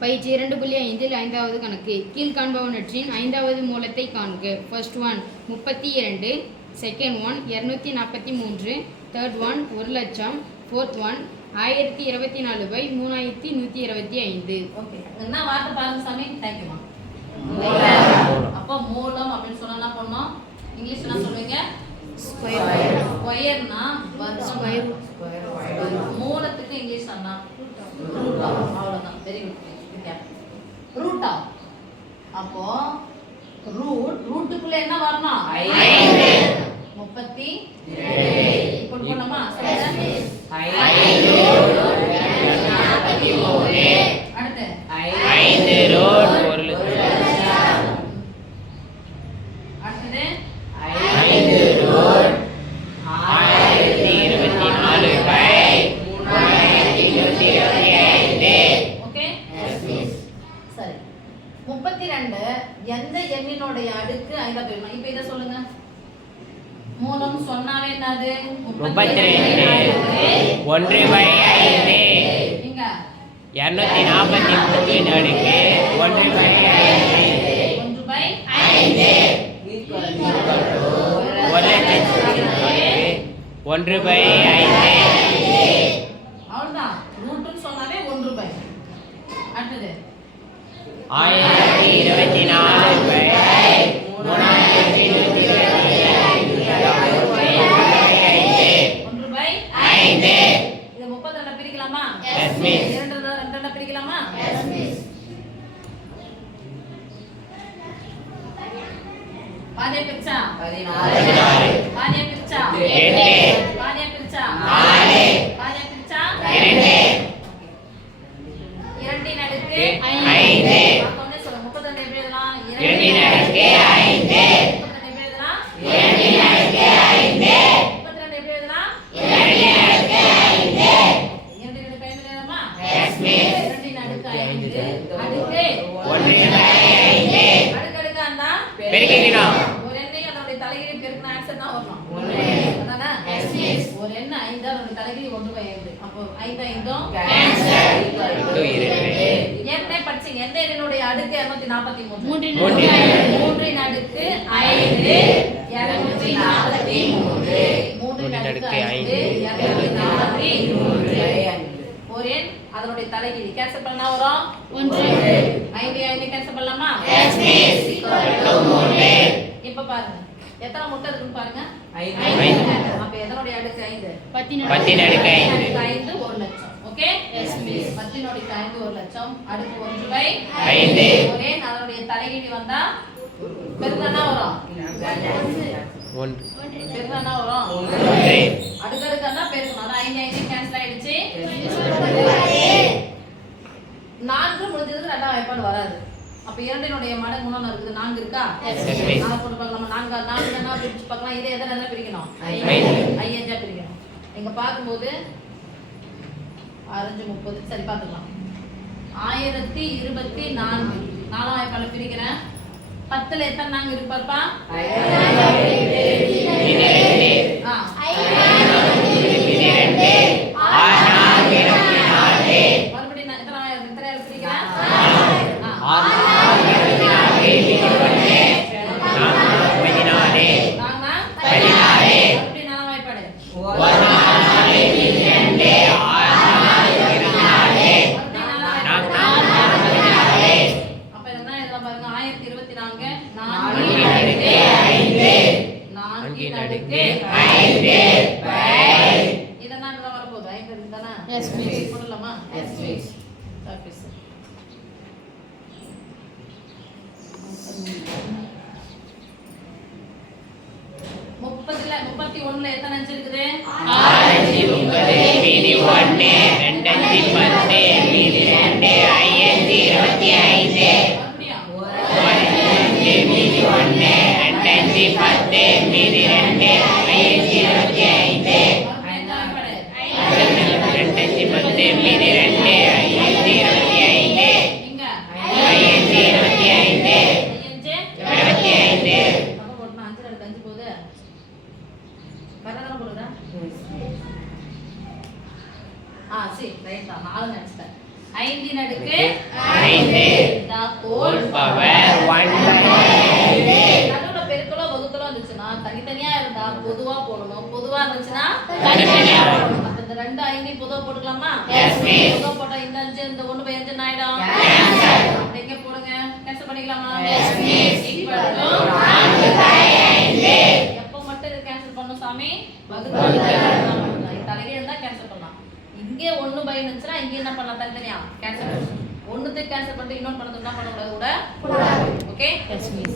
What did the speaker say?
பயிற்சி 2.5 ஐந்தாவது கணக்கு. கீழ்காண்பவனற்றின் ஐந்தாவது மூலத்தை காண்க. First one 32, second one 243, third one 1,00,000, fourth one 1024/3125. Okay, என்ன வார்த்தை பாருங்க சாமி. தேங்க்யூமா. அப்போ மூலம் அப்படின்னு சொன்னா என்ன பண்ணோம்? இங்கிலீஷ் என்ன சொல்வீங்க? ஸ்கொயர்னா ஸ்கொயர். மூலத்துக்கு இங்கிலீஷ் என்ன? ரூட். அவ்வளவுதான். Very good. ரூட்டா? அப்போ ரூட்டுக்குள்ள என்ன வரணும்? 32. இப்போ பண்ணோமா? அடுத்து 5 road 1,00,000. அடுத்து 5 road 1024/3125. ஓகே, சரி. 32 எந்த எண்ணினுடைய அடுக்கு 5 போயிடும்? இப்போ இத சொல்லுங்க. மூலம் சொன்னாவே என்னது? 32 1/5. இங்க 243 இன் அடுக்கு 1/5 1/5. அவ்வளவுதான். ரூட்னு சொன்னாவே 1/5. அடுத்து 1024/1/5. இத 32 பிரிக்கலாமா? Yes miss. 2 பிரிக்கலாமா? Yes miss. பாதியா பிரிச்சா 16. பாதியா பிரிச்சா 8. பாதியா பிரிச்சா 4. பாதியா பிரிச்சா 2. 2 இன் அடுக்கு 5. அப்போனே சொல்ல 32 எப்படி எழுதலாம்? 2 இன் அடுக்கு 5. 32 எப்படி எழுதலாம்? 2 இன் அடுக்கு 5. 32 எப்படி எழுதலாம்? 2 இன் அடுக்கு 5. 2 இன் அடுக்கு 5 எழுதலாமா? S miss. 2 இன் அடுக்கு 5 அடுக்கு 1/5. அடுக்கு அந்த பெருக்கிக்கணும். ஒரு எண்ணை அதோட தலைகீழ பெருக்கினா ஆன்சர் தான் வரணும். அதானே? Yes miss. ஒரு எண் 5 அதோட தலைகீழ 1/5. அப்போ 5 5 கேன்சல் = 2. என்ன படிச்சீங்க? எந்த எண்ணினுடைய அடுக்கு 243? 3 இன் அடுக்கு 5 243. 3 இன் அடுக்கு 5 243. ஒரு எண் அதனுடைய தலைகீழ கேன்சல் பண்ணா வரும் 1. 5 5 கேன்சல் பண்ணலாமா? Yes miss. = 3. இப்ப பாருங்க எத்தனை முட்டை இருக்குன்னு பாருங்க. 5. அப்ப எதனுடைய அடுக்கு 5? 10 இன் அடுக்கு 5 1,00,000. Okay, yes miss. 10 இன் அடுக்கு 5 1,00,000 அடுக்கு 1/5. ஒரே அதனுடைய தலைகீழ வந்தா பெருக்கனா வரும் 1. பெருக்கனா வரும் 1. அடுக்கடுக்கனா பெருக்கணும். அத 5 5 கேன்சல் ஆயிடுச்சு. 4 முடிஞ்சதுக்கு ரெண்டாவது வாய்ப்பாடு வராது. அப்ப 2 னுடைய மடங்கு 3 இருக்குது. 4 இருக்கா? Yes miss. 4 போட்டு பார்க்கலாமா? 4 என்ன பிரிச்சு பார்க்கலாம். இதை எதனா என்ன பிரிக்கணும்? 5 பிரிக்கணும். இங்க பாக்கும்போது 6 30 சரி பாத்துக்கலாம். 1024 நாலாம் வாய்ப்பாடு பிரிக்கிறேன். 10ல எத்தனை நாங்க இருக்கு பாப்பா? 2. மறுபடியும் எத்தனை பிரிக்கிறேன்? 6. இதெல்லாம் வரப்போகுது 5 தானே? Yes miss. போடலாமா? Yes miss. சர்ஃபேஸ் 31ல எத்தனை அஞ்சு இருக்குது? 6 9 மீதி 1 2 10 மீதி 2 5 25. அப்படியே 1 மீதி 1 2 10 மீதி 2 5 25. 2 10 மீதி 2 5 25. the whole நடுவுல பெருக்கலோ வகுத்தலோ இருந்துச்சுன்னா தனித்தனியா இருந்தா பொதுவா போடணும், பொதுவா இருந்துச்சுன்னா தனித்தனியா போடணும். அப்ப இந்த 2 5 பொதுவா போட்டுக்கலாமா? பொதுவா போட்டா இந்த 5 இந்த 1/5 என்ன ஆயிடும்? அப்ப எங்க போடுங்க? கேன்சல் பண்ணிக்கலாமா? equal to 4/5. எப்ப மட்டும் இது கேன்சல் பண்ணனும் சாமி? வகுத்தல் தலைகீழ இருந்தா கேன்சல் பண்ணலாம். இங்கே 1/5 இருந்துச்சுன்னா இங்க என்ன பண்ணலாம்? தனித்தனியா கேன்சல் பண்ணலாம். ஒண்ணுத்தை கேன்சல் பண்ணிட்டு இன்னொரு பணத்தை என்ன பண்ண கூடாது கூட. ஓகே? Yes, miss.